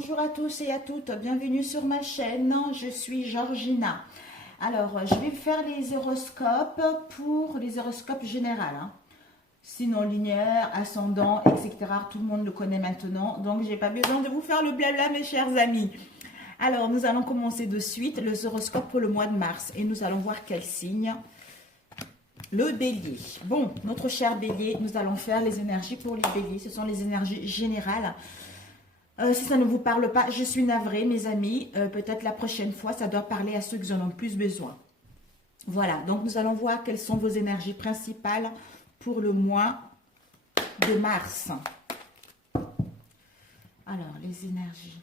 bonjour à tous et à toutes, bienvenue sur ma chaîne, je suis Georgina. Alors, je vais faire les horoscopes pour les horoscopes généraux, sinon linéaire, ascendant, etc. Tout le monde le connaît maintenant, donc j'ai pas besoin de vous faire le blabla mes chers amis. Alors, nous allons commencer de suite les horoscopes pour le mois de mars et nous allons voir quel signe. Le bélier. Bon, notre cher bélier, nous allons faire les énergies pour les béliers. Ce sont les énergies générales. Si ça ne vous parle pas, je suis navrée, mes amis. Peut-être la prochaine fois, ça doit parler à ceux qui en ont plus besoin. Voilà, donc nous allons voir quelles sont vos énergies principales pour le mois de mars. Alors, les énergies.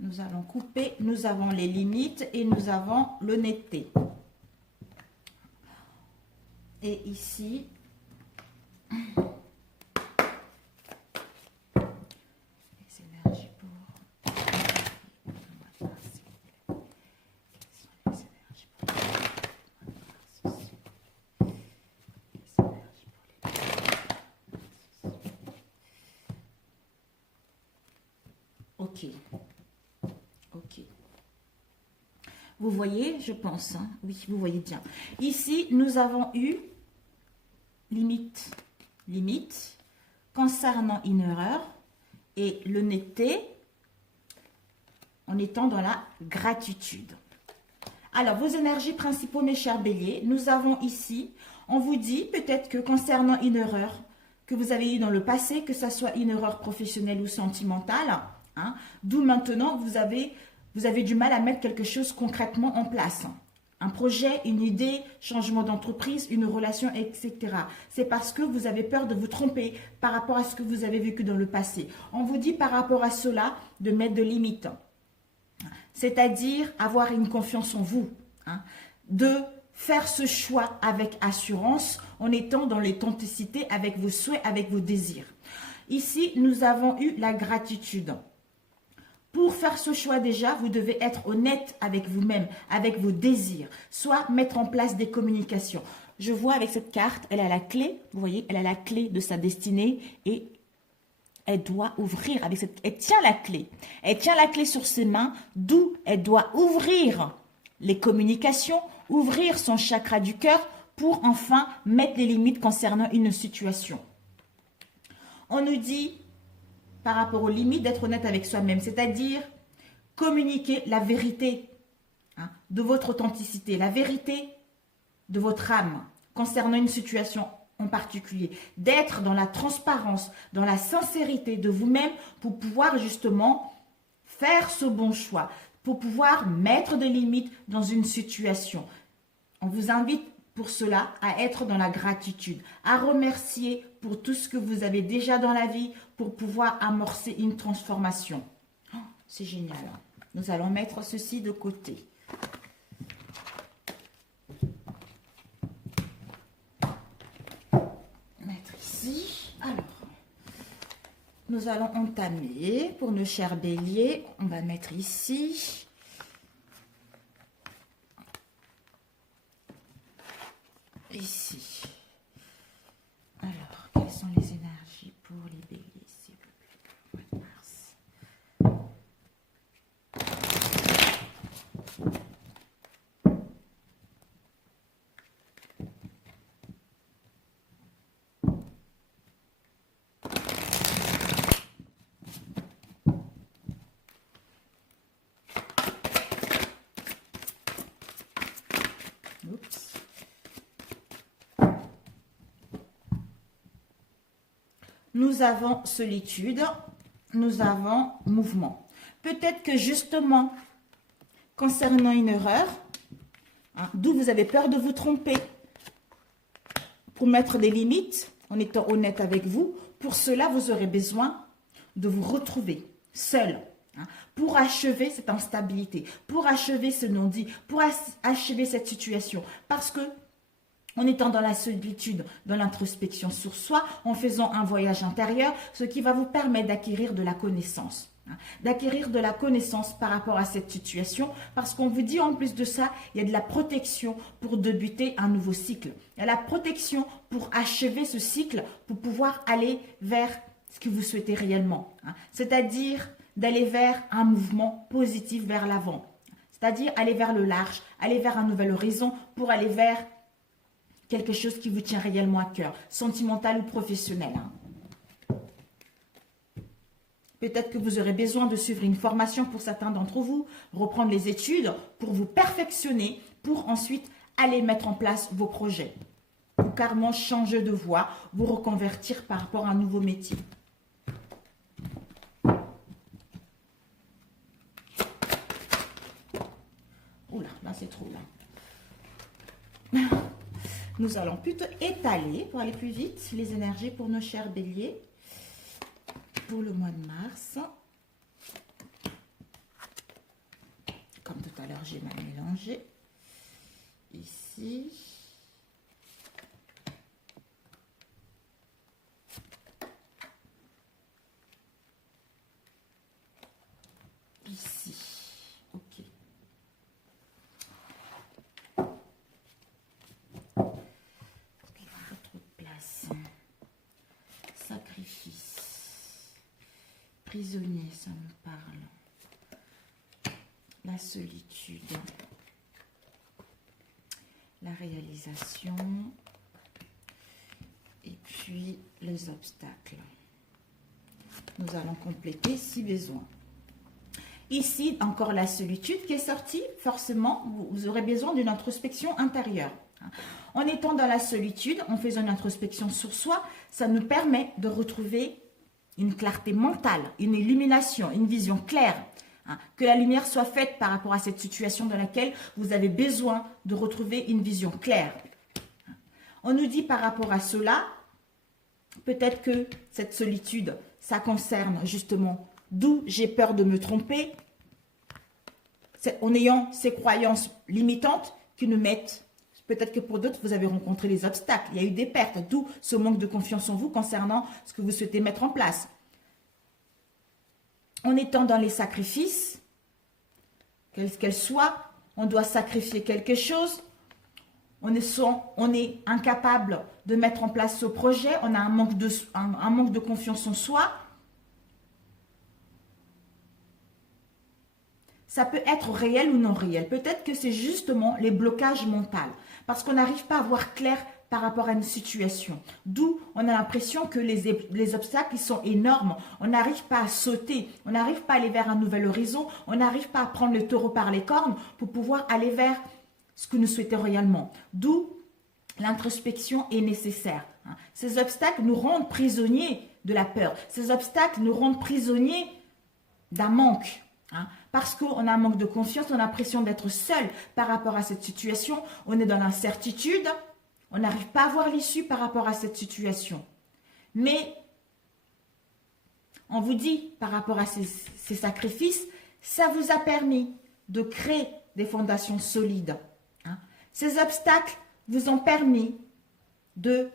Nous allons couper, nous avons les limites et nous avons l'honnêteté. Et ici, les énergies pour... Ok. Ok. Vous voyez, je pense. Oui, vous voyez bien. Ici, nous avons eu limite concernant une erreur et l'honnêteté en étant dans la gratitude. Alors, vos énergies principaux, mes chers béliers, nous avons ici, on vous dit peut-être que concernant une erreur que vous avez eue dans le passé, que ce soit une erreur professionnelle ou sentimentale, d'où maintenant vous avez du mal à mettre quelque chose concrètement en place. Un projet, une idée, changement d'entreprise, une relation, etc. C'est parce que vous avez peur de vous tromper par rapport à ce que vous avez vécu dans le passé. On vous dit par rapport à cela de mettre de limites. C'est-à-dire avoir une confiance en vous. De faire ce choix avec assurance en étant dans l'authenticité avec vos souhaits, avec vos désirs. Ici, nous avons eu la gratitude. Pour faire ce choix déjà, vous devez être honnête avec vous-même, avec vos désirs, soit mettre en place des communications. Je vois avec cette carte, elle a la clé, vous voyez, elle a la clé de sa destinée et elle doit ouvrir avec cette... Elle tient la clé. Elle tient la clé sur ses mains, d'où elle doit ouvrir les communications, ouvrir son chakra du cœur pour enfin mettre des limites concernant une situation. On nous dit... par rapport aux limites, d'être honnête avec soi-même, c'est-à-dire communiquer la vérité de votre authenticité, la vérité de votre âme concernant une situation en particulier, d'être dans la transparence, dans la sincérité de vous-même pour pouvoir justement faire ce bon choix, pour pouvoir mettre des limites dans une situation. On vous invite pour cela à être dans la gratitude, à remercier pour tout ce que vous avez déjà dans la vie pour pouvoir amorcer une transformation. Oh, c'est génial. Nous allons mettre ceci de côté. Mettre ici. Alors, nous allons entamer pour nos chers béliers. On va mettre ici. Ici. Alors, quelles sont les énergies pour les béliers, s'il vous plaît, pour le mois de mars? Oups. Nous avons solitude, nous avons mouvement. Peut-être que justement, concernant une erreur, d'où vous avez peur de vous tromper, pour mettre des limites, en étant honnête avec vous, pour cela, vous aurez besoin de vous retrouver seul, pour achever cette instabilité, pour achever ce non-dit, pour achever cette situation. Parce que en étant dans la solitude, dans l'introspection sur soi, en faisant un voyage intérieur, ce qui va vous permettre d'acquérir de la connaissance. d'acquérir de la connaissance par rapport à cette situation, parce qu'on vous dit en plus de ça, il y a de la protection pour débuter un nouveau cycle. Il y a la protection pour achever ce cycle, pour pouvoir aller vers ce que vous souhaitez réellement. C'est-à-dire d'aller vers un mouvement positif vers l'avant. C'est-à-dire aller vers le large, aller vers un nouvel horizon, pour aller vers quelque chose qui vous tient réellement à cœur, sentimental ou professionnel. Peut-être que vous aurez besoin de suivre une formation pour certains d'entre vous, reprendre les études pour vous perfectionner, pour ensuite aller mettre en place vos projets. Ou carrément changer de voie, vous reconvertir par rapport à un nouveau métier. Oula, là c'est trop là. Nous allons plutôt étaler pour aller plus vite les énergies pour nos chers béliers. Pour le mois de mars, comme tout à l'heure, j'ai mal mélangé. Ici. Ici. Ok. Parce qu'il y a pas trop de place. Sacrifice. Prisonnier, ça me parle. La solitude. La réalisation. Et puis les obstacles. Nous allons compléter si besoin. Ici, encore la solitude qui est sortie. Forcément, vous aurez besoin d'une introspection intérieure. En étant dans la solitude, en faisant une introspection sur soi, ça nous permet de retrouver une clarté mentale, une illumination, une vision claire. Que la lumière soit faite par rapport à cette situation dans laquelle vous avez besoin de retrouver une vision claire. On nous dit par rapport à cela, peut-être que cette solitude, ça concerne justement d'où j'ai peur de me tromper, en ayant ces croyances limitantes qui nous mettent, peut-être que pour d'autres, vous avez rencontré les obstacles, il y a eu des pertes, d'où ce manque de confiance en vous concernant ce que vous souhaitez mettre en place. En étant dans les sacrifices, quels qu'elles soient, on doit sacrifier quelque chose, on est incapable de mettre en place ce projet, on a un manque de confiance en soi. Ça peut être réel ou non réel. Peut-être que c'est justement les blocages mentaux. Parce qu'on n'arrive pas à voir clair par rapport à une situation. D'où on a l'impression que les obstacles ils sont énormes. On n'arrive pas à sauter. On n'arrive pas à aller vers un nouvel horizon. On n'arrive pas à prendre le taureau par les cornes pour pouvoir aller vers ce que nous souhaitons réellement. D'où l'introspection est nécessaire. Ces obstacles nous rendent prisonniers de la peur. Ces obstacles nous rendent prisonniers d'un manque. Parce qu'on a un manque de confiance, on a l'impression d'être seul par rapport à cette situation, on est dans l'incertitude, on n'arrive pas à voir l'issue par rapport à cette situation. Mais on vous dit par rapport à ces sacrifices, ça vous a permis de créer des fondations solides. Ces obstacles vous ont permis de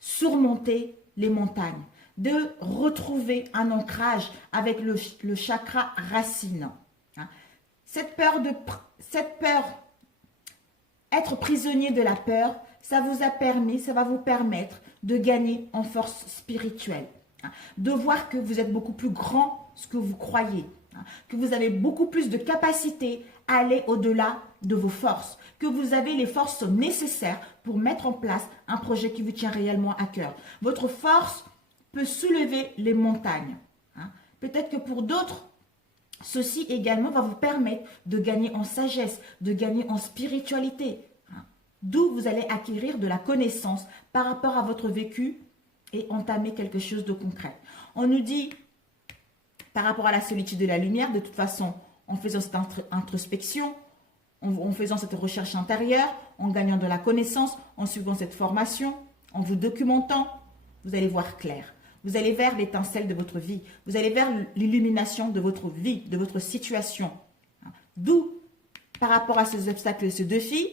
surmonter les montagnes, de retrouver un ancrage avec le chakra racine. Cette peur, être prisonnier de la peur, ça va vous permettre de gagner en force spirituelle, de voir que vous êtes beaucoup plus grand que vous croyez, que vous avez beaucoup plus de capacité à aller au-delà de vos forces, que vous avez les forces nécessaires pour mettre en place un projet qui vous tient réellement à cœur. Votre force peut soulever les montagnes. Peut-être que pour d'autres, ceci également va vous permettre de gagner en sagesse, de gagner en spiritualité. D'où vous allez acquérir de la connaissance par rapport à votre vécu et entamer quelque chose de concret. On nous dit, par rapport à la solitude de la lumière, de toute façon, en faisant cette introspection, en faisant cette recherche intérieure, en gagnant de la connaissance, en suivant cette formation, en vous documentant, vous allez voir clair. Vous allez vers l'étincelle de votre vie. Vous allez vers l'illumination de votre vie, de votre situation. D'où, par rapport à ces obstacles et ce défi,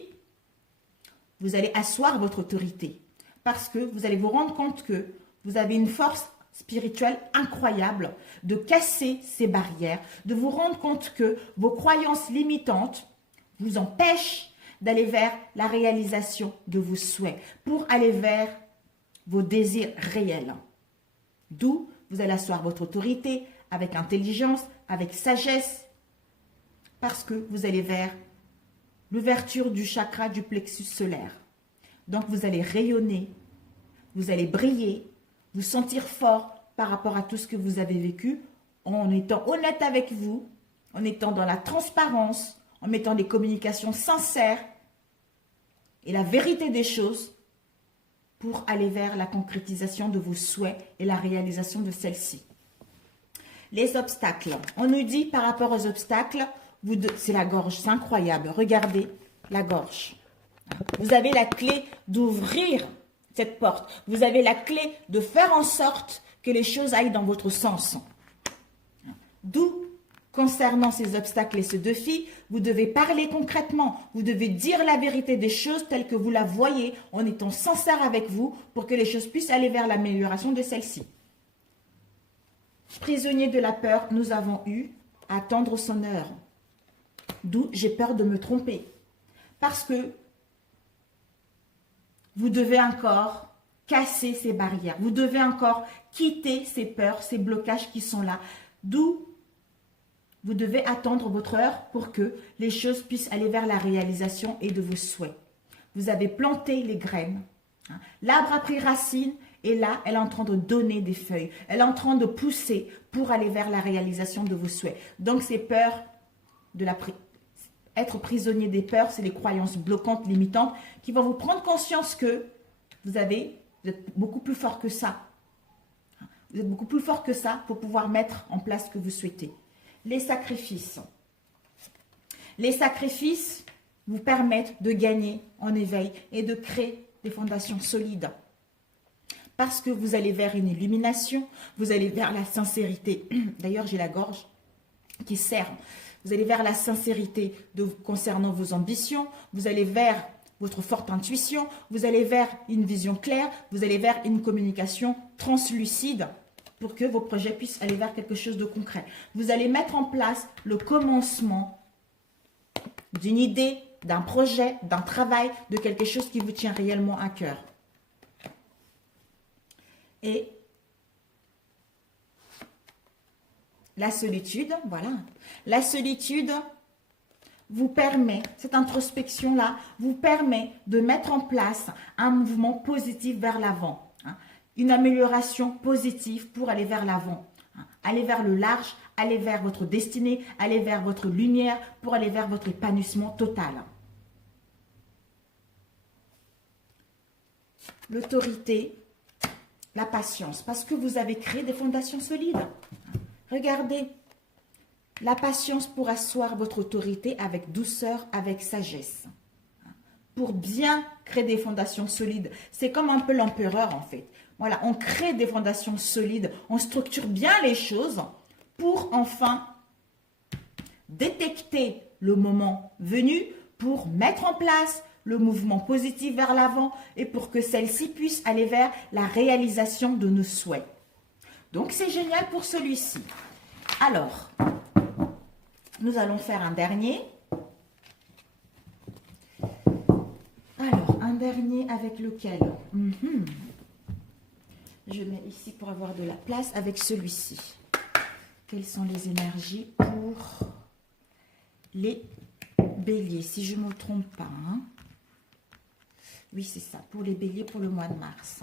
vous allez asseoir votre autorité. Parce que vous allez vous rendre compte que vous avez une force spirituelle incroyable, de casser ces barrières, de vous rendre compte que vos croyances limitantes vous empêchent d'aller vers la réalisation de vos souhaits, pour aller vers vos désirs réels. D'où vous allez asseoir votre autorité avec intelligence, avec sagesse, parce que vous allez vers l'ouverture du chakra du plexus solaire. Donc vous allez rayonner, vous allez briller, vous sentir fort par rapport à tout ce que vous avez vécu, en étant honnête avec vous, en étant dans la transparence, en mettant des communications sincères et la vérité des choses pour aller vers la concrétisation de vos souhaits et la réalisation de celles-ci. Les obstacles. On nous dit par rapport aux obstacles, c'est la gorge, c'est incroyable. Regardez la gorge. Vous avez la clé d'ouvrir cette porte. Vous avez la clé de faire en sorte que les choses aillent dans votre sens. D'où, concernant ces obstacles et ce défi, vous devez parler concrètement. Vous devez dire la vérité des choses telles que vous la voyez, en étant sincère avec vous, pour que les choses puissent aller vers l'amélioration de celle-ci. Prisonnier de la peur, nous avons eu à attendre son heure. D'où j'ai peur de me tromper. Parce que vous devez encore casser ces barrières. Vous devez encore quitter ces peurs, ces blocages qui sont là. D'où vous devez attendre votre heure pour que les choses puissent aller vers la réalisation et de vos souhaits. Vous avez planté les graines. L'arbre a pris racine et là, elle est en train de donner des feuilles. Elle est en train de pousser pour aller vers la réalisation de vos souhaits. Donc, ces peurs, être prisonnier des peurs, c'est les croyances bloquantes, limitantes, qui vont vous prendre conscience que vous êtes beaucoup plus fort que ça. Vous êtes beaucoup plus fort que ça pour pouvoir mettre en place ce que vous souhaitez. Les sacrifices. Les sacrifices vous permettent de gagner en éveil et de créer des fondations solides. Parce que vous allez vers une illumination, vous allez vers la sincérité. D'ailleurs, j'ai la gorge qui serre. Vous allez vers la sincérité concernant vos ambitions, vous allez vers votre forte intuition, vous allez vers une vision claire, vous allez vers une communication translucide pour que vos projets puissent aller vers quelque chose de concret. Vous allez mettre en place le commencement d'une idée, d'un projet, d'un travail, de quelque chose qui vous tient réellement à cœur. Et la solitude, voilà. La solitude vous permet, cette introspection-là, vous permet de mettre en place un mouvement positif vers l'avant. Une amélioration positive pour aller vers l'avant. Aller vers le large, aller vers votre destinée, aller vers votre lumière, pour aller vers votre épanouissement total. L'autorité, la patience, parce que vous avez créé des fondations solides. Regardez, la patience pour asseoir votre autorité avec douceur, avec sagesse. Pour bien créer des fondations solides. C'est comme un peu l'empereur en fait. Voilà, on crée des fondations solides, on structure bien les choses pour enfin détecter le moment venu pour mettre en place le mouvement positif vers l'avant et pour que celle-ci puisse aller vers la réalisation de nos souhaits. Donc, c'est génial pour celui-ci. Alors, nous allons faire un dernier. Alors, un dernier avec lequel je mets ici pour avoir de la place avec celui-ci. Quelles sont les énergies pour les béliers, si je ne me trompe pas. Oui, c'est ça, pour les béliers pour le mois de mars.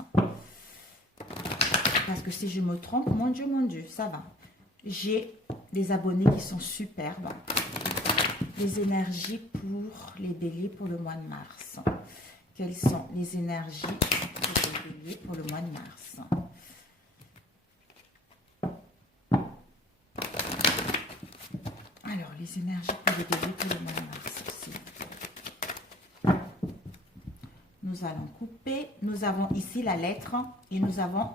Parce que si je me trompe, mon Dieu, ça va. J'ai des abonnés qui sont superbes. Les énergies pour les béliers pour le mois de mars. Quelles sont les énergies pour les béliers pour le mois de mars? Alors, les énergies pour les béliers pour le mois de mars aussi. Nous allons couper. Nous avons ici la lettre et nous avons...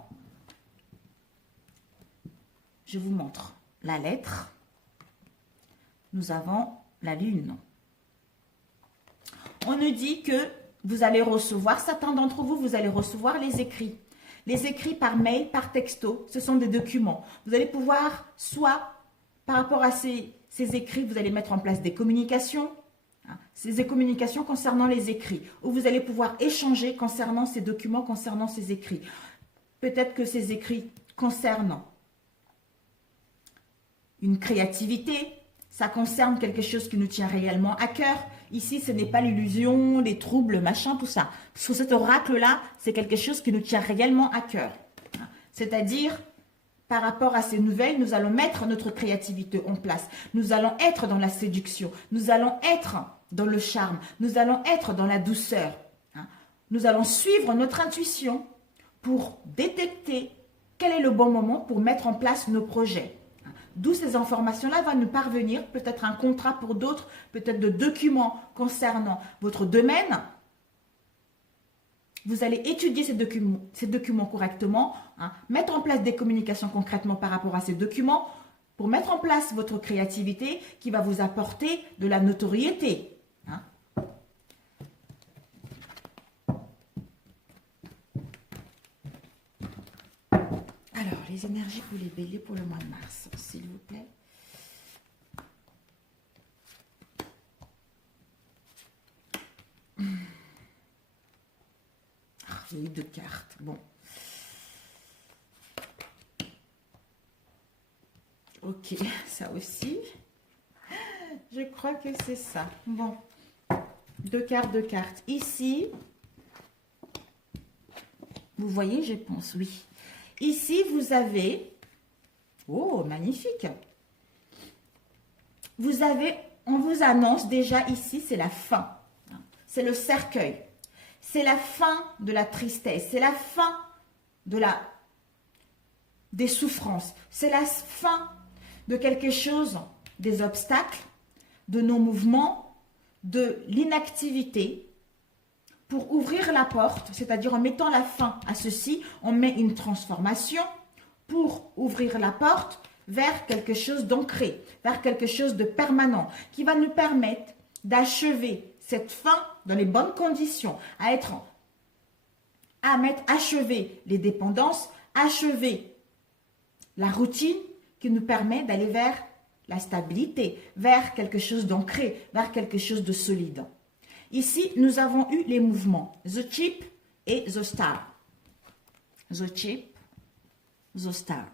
Je vous montre la lettre. Nous avons la lune. On nous dit que vous allez recevoir, certains d'entre vous, vous allez recevoir les écrits. Les écrits par mail, par texto, ce sont des documents. Vous allez pouvoir, soit par rapport à ces écrits, vous allez mettre en place des communications, hein, des communications concernant les écrits, où vous allez pouvoir échanger concernant ces documents, concernant ces écrits. Peut-être que ces écrits concernent une créativité, ça concerne quelque chose qui nous tient réellement à cœur. Ici, ce n'est pas l'illusion, les troubles, machin, tout ça. Sous cet oracle-là, c'est quelque chose qui nous tient réellement à cœur. C'est-à-dire, par rapport à ces nouvelles, nous allons mettre notre créativité en place. Nous allons être dans la séduction. Nous allons être dans le charme. Nous allons être dans la douceur. Nous allons suivre notre intuition pour détecter quel est le bon moment pour mettre en place nos projets. D'où ces informations-là vont nous parvenir, peut-être un contrat pour d'autres, peut-être de documents concernant votre domaine. Vous allez étudier ces documents correctement, hein, mettre en place des communications concrètement par rapport à ces documents pour mettre en place votre créativité qui va vous apporter de la notoriété. Hein. Alors, les énergies pour les béliers pour le mois de mars, s'il vous plaît. Il y a eu 2 cartes. Bon. Ok, ça aussi. Je crois que c'est ça. Bon. 2 cartes, 2 cartes. Ici, vous voyez, je pense, oui. Ici, vous avez... Oh, magnifique. Vous avez... On vous annonce déjà ici, c'est la fin. C'est le cercueil. C'est la fin de la tristesse. C'est la fin des souffrances. C'est la fin de quelque chose, des obstacles, de nos mouvements, de l'inactivité. Pour ouvrir la porte, c'est-à-dire en mettant la fin à ceci, on met une transformation pour ouvrir la porte vers quelque chose d'ancré, vers quelque chose de permanent, qui va nous permettre d'achever cette fin dans les bonnes conditions, achever les dépendances, achever la routine qui nous permet d'aller vers la stabilité, vers quelque chose d'ancré, vers quelque chose de solide. Ici, nous avons eu les mouvements The Chip et The Star. The Chip, The Star.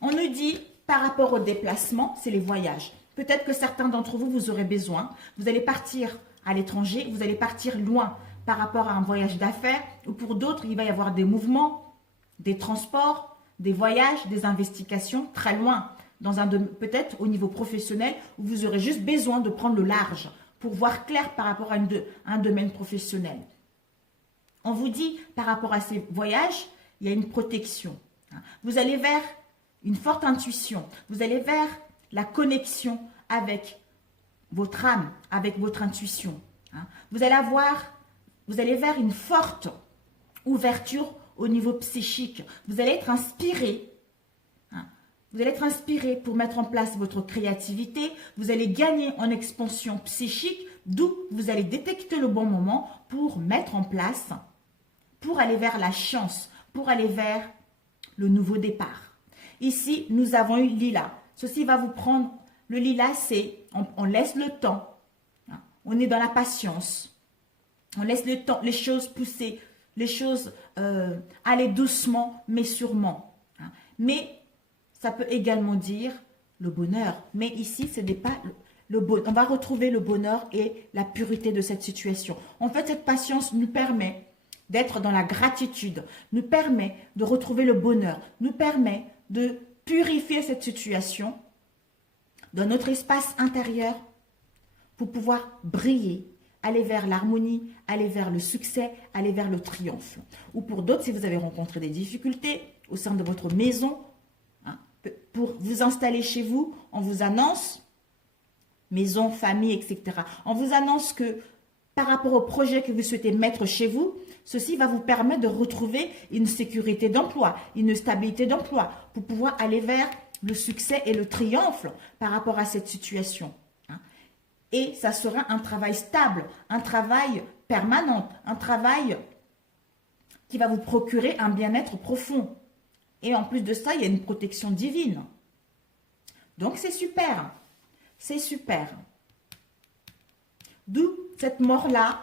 On nous dit, par rapport au déplacement, c'est les voyages. Peut-être que certains d'entre vous, vous aurez besoin. Vous allez partir à l'étranger, vous allez partir loin par rapport à un voyage d'affaires. Ou pour d'autres, il va y avoir des mouvements, des transports, des voyages, des investigations très loin. Peut-être au niveau professionnel, où vous aurez juste besoin de prendre le large pour voir clair par rapport à un domaine professionnel. On vous dit, par rapport à ces voyages, il y a une protection. Vous allez vers une forte intuition. Vous allez vers la connexion avec votre âme, avec votre intuition. Vous allez vers une forte ouverture au niveau psychique. Vous allez être inspiré. Vous allez être inspiré pour mettre en place votre créativité. Vous allez gagner en expansion psychique, d'où vous allez détecter le bon moment pour mettre en place, pour aller vers la chance, pour aller vers le nouveau départ. Ici, nous avons eu Lila. Ceci va vous prendre, le Lila, c'est, on laisse le temps. On est dans la patience. On laisse le temps, les choses pousser, les choses aller doucement, mais sûrement. Mais ça peut également dire le bonheur. Mais ici, ce n'est pas le bonheur. On va retrouver le bonheur et la pureté de cette situation. En fait, cette patience nous permet d'être dans la gratitude, nous permet de retrouver le bonheur, nous permet de purifier cette situation dans notre espace intérieur pour pouvoir briller, aller vers l'harmonie, aller vers le succès, aller vers le triomphe. Ou pour d'autres, si vous avez rencontré des difficultés au sein de votre maison, pour vous installer chez vous, on vous annonce, maison, famille, etc. On vous annonce que par rapport au projet que vous souhaitez mettre chez vous, ceci va vous permettre de retrouver une sécurité d'emploi, une stabilité d'emploi, pour pouvoir aller vers le succès et le triomphe par rapport à cette situation. Et ça sera un travail stable, un travail permanent, un travail qui va vous procurer un bien-être profond. Et en plus de ça, il y a une protection divine. Donc, c'est super. C'est super. D'où cette mort-là,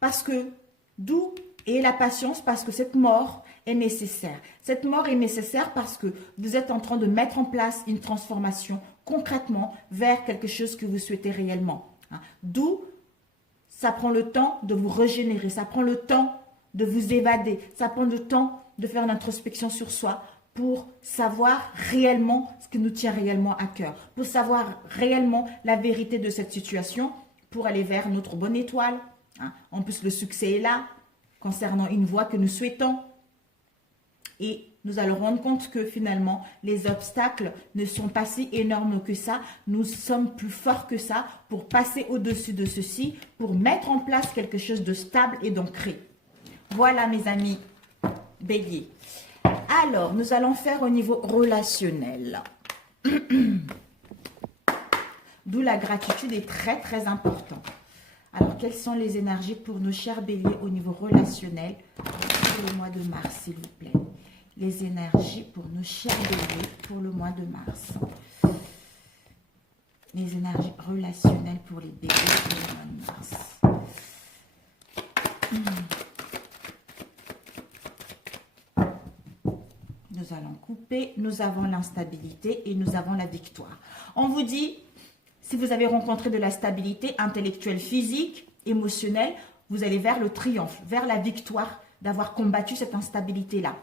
parce que, d'où et la patience, parce que cette mort est nécessaire. Cette mort est nécessaire parce que vous êtes en train de mettre en place une transformation concrètement vers quelque chose que vous souhaitez réellement. D'où ça prend le temps de vous régénérer, ça prend le temps de vous évader, ça prend le temps de faire une introspection sur soi pour savoir réellement ce qui nous tient réellement à cœur, pour savoir réellement la vérité de cette situation, pour aller vers notre bonne étoile. En plus, le succès est là, concernant une voie que nous souhaitons. Et nous allons rendre compte que finalement, les obstacles ne sont pas si énormes que ça. Nous sommes plus forts que ça pour passer au-dessus de ceci, pour mettre en place quelque chose de stable et d'ancré. Voilà mes amis Bélier. Alors, nous allons faire au niveau relationnel. D'où la gratitude est très très importante. Alors, quelles sont les énergies pour nos chers béliers au niveau relationnel pour le mois de mars, s'il vous plaît? Les énergies pour nos chers béliers pour le mois de mars. Les énergies relationnelles pour les béliers pour le mois de mars. Nous allons couper. Nous avons l'instabilité et nous avons la victoire. On vous dit... Si vous avez rencontré de la stabilité intellectuelle, physique, émotionnelle, vous allez vers le triomphe, vers la victoire d'avoir combattu cette instabilité-là.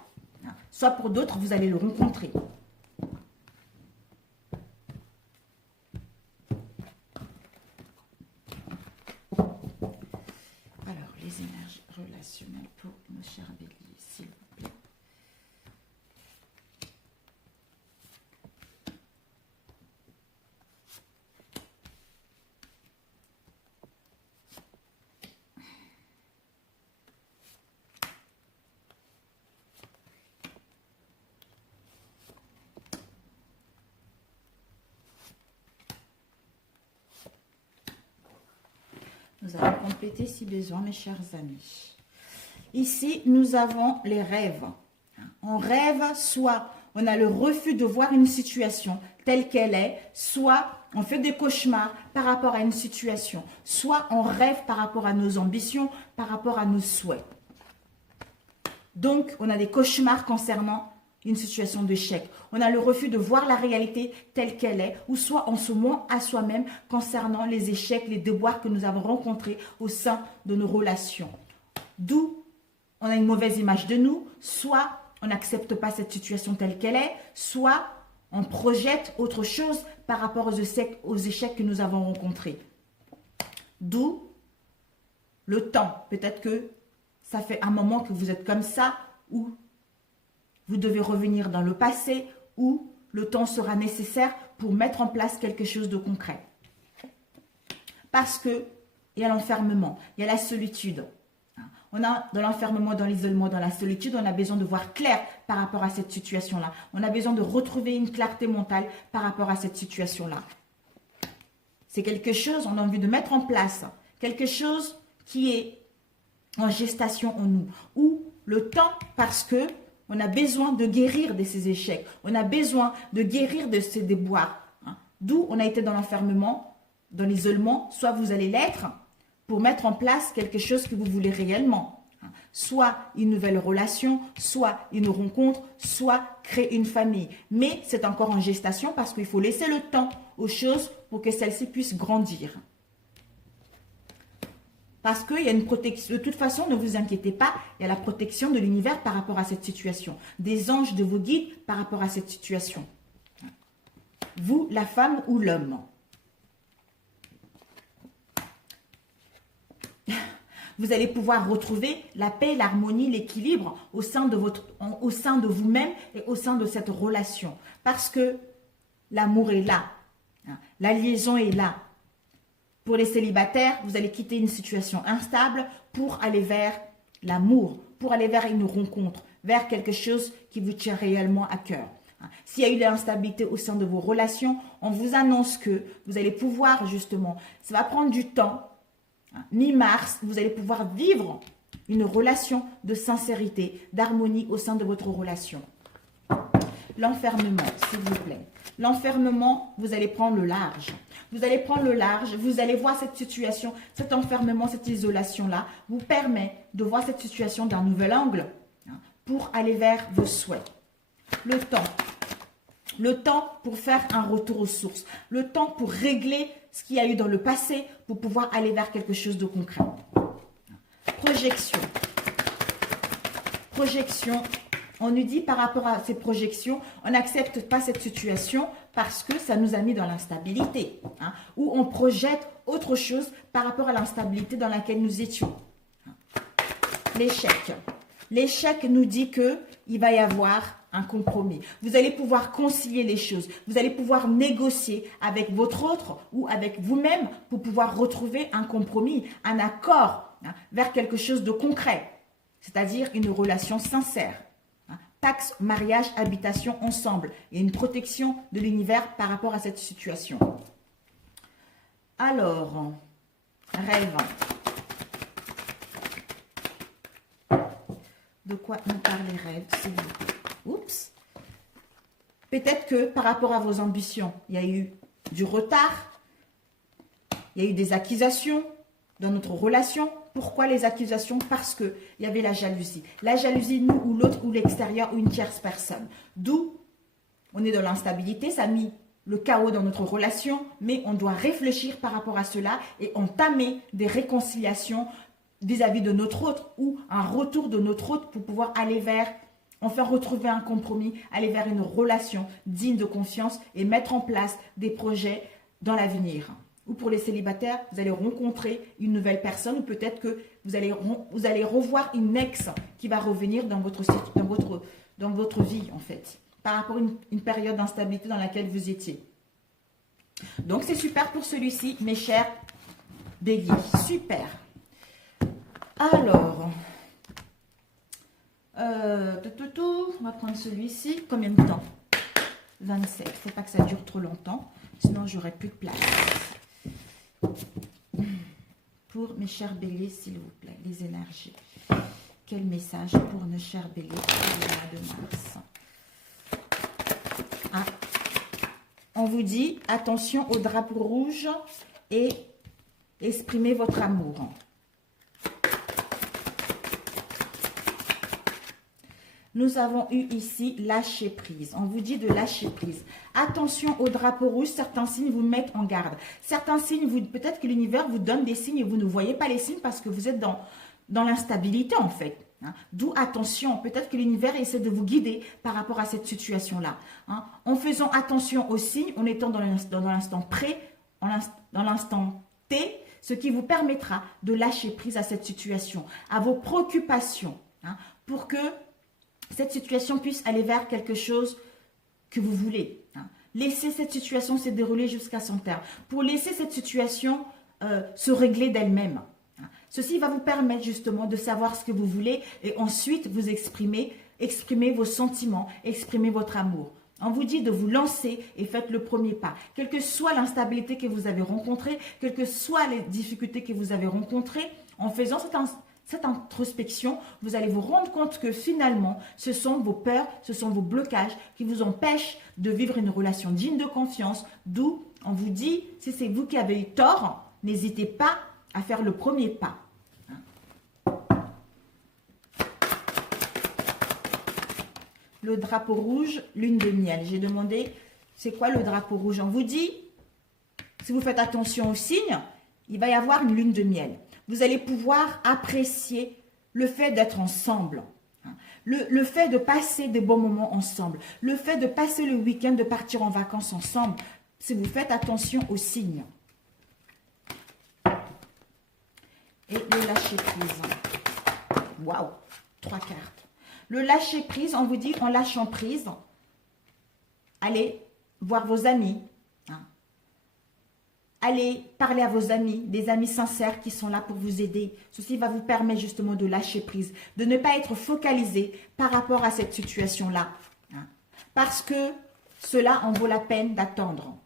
Soit pour d'autres, vous allez le rencontrer. Alors, les énergies relationnelles pour nos chers béliers, s'il vous plaît. Nous allons compléter si besoin, mes chers amis. Ici, nous avons les rêves. On rêve, soit on a le refus de voir une situation telle qu'elle est, soit on fait des cauchemars par rapport à une situation, soit on rêve par rapport à nos ambitions, par rapport à nos souhaits. Donc, on a des cauchemars concernant une situation d'échec. On a le refus de voir la réalité telle qu'elle est, ou soit on se ment à soi-même concernant les échecs, les déboires que nous avons rencontrés au sein de nos relations. D'où on a une mauvaise image de nous, soit on n'accepte pas cette situation telle qu'elle est, soit on projette autre chose par rapport aux échecs que nous avons rencontrés. D'où le temps. Peut-être que ça fait un moment que vous êtes comme ça, ou vous devez revenir dans le passé, ou le temps sera nécessaire pour mettre en place quelque chose de concret. Parce que il y a l'enfermement, il y a la solitude. On a dans l'enfermement, dans l'isolement, dans la solitude, on a besoin de voir clair par rapport à cette situation-là. On a besoin de retrouver une clarté mentale par rapport à cette situation-là. C'est quelque chose, on a envie de mettre en place, quelque chose qui est en gestation en nous. Ou le temps, parce que on a besoin de guérir de ces échecs. On a besoin de guérir de ces déboires. D'où on a été dans l'enfermement, dans l'isolement. Soit vous allez l'être pour mettre en place quelque chose que vous voulez réellement. Soit une nouvelle relation, soit une rencontre, soit créer une famille. Mais c'est encore en gestation parce qu'il faut laisser le temps aux choses pour que celles-ci puissent grandir. Parce qu'il y a une protection. De toute façon, ne vous inquiétez pas, il y a la protection de l'univers par rapport à cette situation. Des anges de vos guides par rapport à cette situation. Vous, la femme ou l'homme. Vous allez pouvoir retrouver la paix, l'harmonie, l'équilibre au sein de vous-même et au sein de cette relation. Parce que l'amour est là. La liaison est là. Pour les célibataires, vous allez quitter une situation instable pour aller vers l'amour, pour aller vers une rencontre, vers quelque chose qui vous tient réellement à cœur. S'il y a eu de l'instabilité au sein de vos relations, on vous annonce que vous allez pouvoir justement, ça va prendre du temps, mi-mars, vous allez pouvoir vivre une relation de sincérité, d'harmonie au sein de votre relation. L'enfermement, s'il vous plaît. L'enfermement, vous allez prendre le large. Vous allez prendre le large, vous allez voir cette situation, cet enfermement, cette isolation-là vous permet de voir cette situation d'un nouvel angle pour aller vers vos souhaits. Le temps pour faire un retour aux sources, le temps pour régler ce qu'il y a eu dans le passé pour pouvoir aller vers quelque chose de concret. Projection. Projection. On nous dit par rapport à ces projections, on n'accepte pas cette situation parce que ça nous a mis dans l'instabilité. Ou on projette autre chose par rapport à l'instabilité dans laquelle nous étions. L'échec. L'échec nous dit qu'il va y avoir un compromis. Vous allez pouvoir concilier les choses. Vous allez pouvoir négocier avec votre autre ou avec vous-même pour pouvoir retrouver un compromis, un accord vers quelque chose de concret. C'est-à-dire une relation sincère. Pax, mariage, habitation ensemble. Et une protection de l'univers par rapport à cette situation. Alors, rêve. De quoi nous parlent les rêves, s'il vous plaît? Oups. Peut-être que par rapport à vos ambitions, il y a eu du retard. Il y a eu des accusations dans notre relation. Pourquoi les accusations? Parce qu'il y avait la jalousie. La jalousie, nous ou l'autre ou l'extérieur ou une tierce personne. D'où on est dans l'instabilité, ça a mis le chaos dans notre relation, mais on doit réfléchir par rapport à cela et entamer des réconciliations vis-à-vis de notre autre ou un retour de notre autre pour pouvoir aller vers, enfin retrouver un compromis, aller vers une relation digne de confiance et mettre en place des projets dans l'avenir. Ou pour les célibataires, vous allez rencontrer une nouvelle personne ou peut-être que vous allez revoir une ex qui va revenir dans votre vie en fait, par rapport à une période d'instabilité dans laquelle vous étiez. Donc c'est super pour celui-ci, mes chers béliers. Super. Alors, on va prendre celui-ci. Combien de temps? 27. Il ne faut pas que ça dure trop longtemps, sinon j'aurai plus de place. Pour mes chers béliers, s'il vous plaît, les énergies. Quel message pour nos chers béliers pour le mois de mars? On vous dit, attention au drapeau rouge et exprimez votre amour. Nous avons eu ici lâcher prise. On vous dit de lâcher prise. Attention au drapeau rouge, certains signes vous mettent en garde. Certains signes, peut-être que l'univers vous donne des signes et vous ne voyez pas les signes parce que vous êtes dans l'instabilité en fait. D'où attention, peut-être que l'univers essaie de vous guider par rapport à cette situation-là. En faisant attention aux signes, en étant dans l'instant pré, dans l'instant T, ce qui vous permettra de lâcher prise à cette situation, à vos préoccupations, pour que cette situation puisse aller vers quelque chose que vous voulez. Laissez cette situation se dérouler jusqu'à son terme. Pour laisser cette situation se régler d'elle-même. Ceci va vous permettre justement de savoir ce que vous voulez et ensuite vous exprimer vos sentiments, exprimer votre amour. On vous dit de vous lancer et faites le premier pas. Quelle que soit l'instabilité que vous avez rencontrée, quelles que soient les difficultés que vous avez rencontrées, en faisant cette introspection, vous allez vous rendre compte que finalement, ce sont vos peurs, ce sont vos blocages qui vous empêchent de vivre une relation digne de confiance. D'où on vous dit, si c'est vous qui avez eu tort, n'hésitez pas à faire le premier pas. Le drapeau rouge, lune de miel. J'ai demandé, c'est quoi le drapeau rouge? On vous dit, si vous faites attention aux signes, il va y avoir une lune de miel. Vous allez pouvoir apprécier le fait d'être ensemble. Le fait de passer des bons moments ensemble. Le fait de passer le week-end, de partir en vacances ensemble. Si vous faites attention aux signes. Et le lâcher prise. Waouh, 3 cartes. Le lâcher prise, on vous dit en lâchant prise, allez voir vos amis. Allez parler à vos amis, des amis sincères qui sont là pour vous aider. Ceci va vous permettre justement de lâcher prise, de ne pas être focalisé par rapport à cette situation-là. Parce que cela en vaut la peine d'attendre.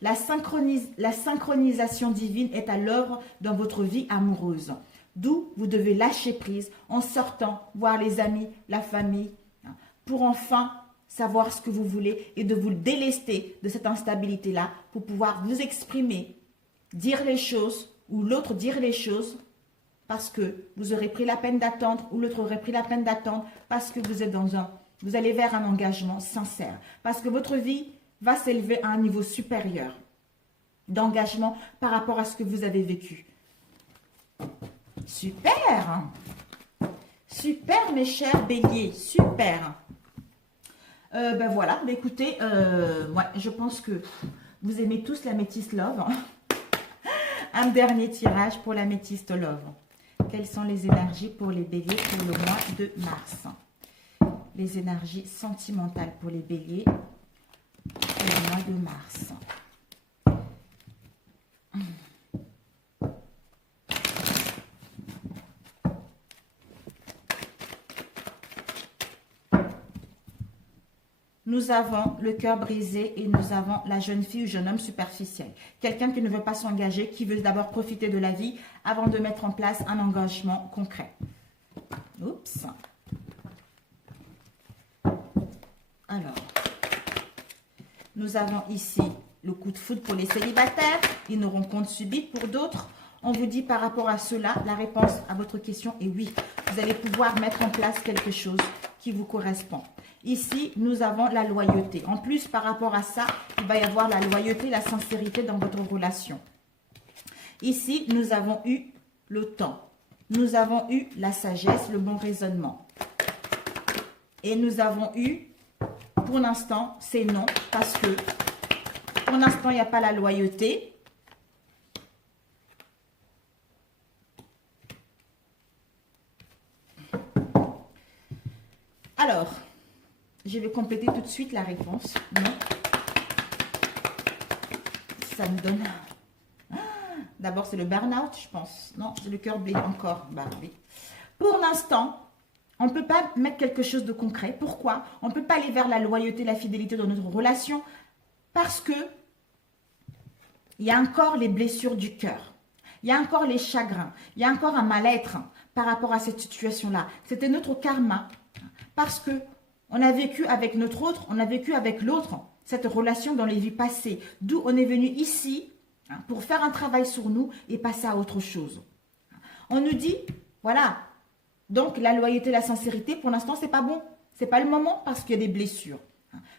La synchronisation divine est à l'œuvre dans votre vie amoureuse. D'où vous devez lâcher prise en sortant, voir les amis, la famille, pour enfin savoir ce que vous voulez et de vous délester de cette instabilité-là pour pouvoir vous exprimer, dire les choses ou l'autre dire les choses parce que vous aurez pris la peine d'attendre ou l'autre aurait pris la peine d'attendre parce que vous êtes vous allez vers un engagement sincère, parce que votre vie va s'élever à un niveau supérieur d'engagement par rapport à ce que vous avez vécu. Super! Super mes chers béliers, super! Ben voilà, ben écoutez, ouais, je pense que vous aimez tous l'améthyste love. Un dernier tirage pour l'améthyste love. Quelles sont les énergies pour les béliers pour le mois de mars? Les énergies sentimentales pour les béliers pour le mois de mars. Nous avons le cœur brisé et nous avons la jeune fille ou jeune homme superficiel. Quelqu'un qui ne veut pas s'engager, qui veut d'abord profiter de la vie avant de mettre en place un engagement concret. Oups. Alors, nous avons ici le coup de foudre pour les célibataires, une rencontre subite pour d'autres. On vous dit par rapport à cela, la réponse à votre question est oui. Vous allez pouvoir mettre en place quelque chose qui vous correspond. Ici, nous avons la loyauté. En plus, par rapport à ça, il va y avoir la loyauté, la sincérité dans votre relation. Ici, nous avons eu le temps. Nous avons eu la sagesse, le bon raisonnement. Et nous avons eu, pour l'instant, c'est non, parce que pour l'instant, il n'y a pas la loyauté. Alors, je vais compléter tout de suite la réponse. Non. Ça me donne... D'abord, c'est le burn-out, je pense. Non, c'est le cœur blessé encore. Bah, oui. Pour l'instant, on ne peut pas mettre quelque chose de concret. Pourquoi? On ne peut pas aller vers la loyauté, la fidélité dans notre relation parce que il y a encore les blessures du cœur. Il y a encore les chagrins. Il y a encore un mal-être par rapport à cette situation-là. C'était notre karma parce que on a vécu avec notre autre, on a vécu avec l'autre, cette relation dans les vies passées. D'où on est venu ici pour faire un travail sur nous et passer à autre chose. On nous dit, voilà, donc la loyauté, la sincérité, pour l'instant, c'est pas bon. C'est pas le moment parce qu'il y a des blessures.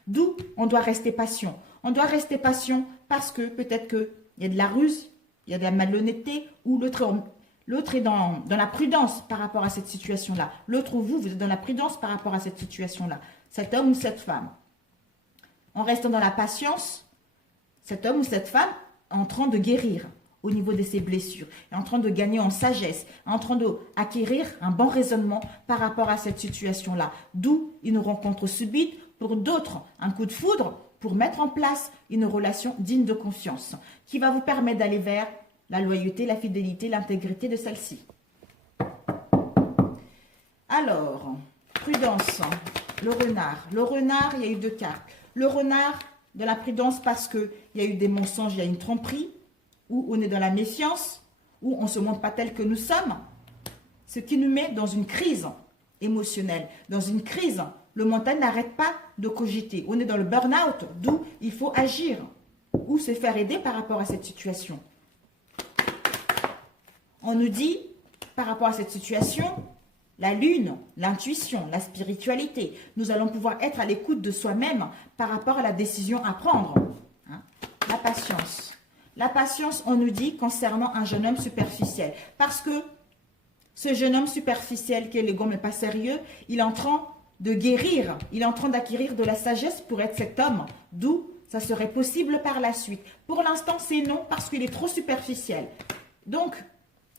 D'où on doit rester patient. On doit rester patient parce que peut-être qu'il y a de la ruse, il y a de la malhonnêteté ou l'autre est dans la prudence par rapport à cette situation-là. L'autre ou vous êtes dans la prudence par rapport à cette situation-là. Cet homme ou cette femme. En restant dans la patience, cet homme ou cette femme est en train de guérir au niveau de ses blessures, est en train de gagner en sagesse, est en train d'acquérir un bon raisonnement par rapport à cette situation-là. D'où une rencontre subite, pour d'autres, un coup de foudre, pour mettre en place une relation digne de confiance, qui va vous permettre d'aller vers la loyauté, la fidélité, l'intégrité de celle-ci. Alors, prudence, le renard. Le renard, il y a eu deux cartes. Le renard, de la prudence parce qu'il y a eu des mensonges, il y a une tromperie, où on est dans la méfiance, où on ne se montre pas tel que nous sommes, ce qui nous met dans une crise émotionnelle, dans une crise. Le mental n'arrête pas de cogiter. On est dans le burn-out, d'où il faut agir ou se faire aider par rapport à cette situation. On nous dit, par rapport à cette situation, la lune, l'intuition, la spiritualité, nous allons pouvoir être à l'écoute de soi-même par rapport à la décision à prendre. La patience. La patience, on nous dit, concernant un jeune homme superficiel. Parce que ce jeune homme superficiel qui est élégant mais pas sérieux, il est en train de guérir, il est en train d'acquérir de la sagesse pour être cet homme. D'où ça serait possible par la suite. Pour l'instant, c'est non parce qu'il est trop superficiel. Donc,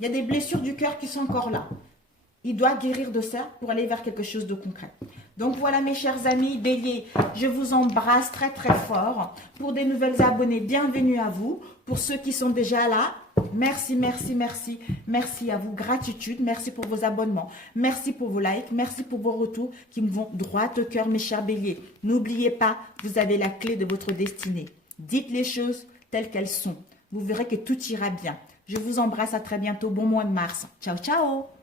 il y a des blessures du cœur qui sont encore là. Il doit guérir de ça pour aller vers quelque chose de concret. Donc voilà mes chers amis béliers, je vous embrasse très très fort. Pour des nouvelles abonnés, bienvenue à vous. Pour ceux qui sont déjà là, merci, merci, merci. Merci à vous, gratitude, merci pour vos abonnements. Merci pour vos likes, merci pour vos retours qui me vont droit au cœur mes chers béliers. N'oubliez pas, vous avez la clé de votre destinée. Dites les choses telles qu'elles sont. Vous verrez que tout ira bien. Je vous embrasse, à très bientôt. Bon mois de mars. Ciao, ciao.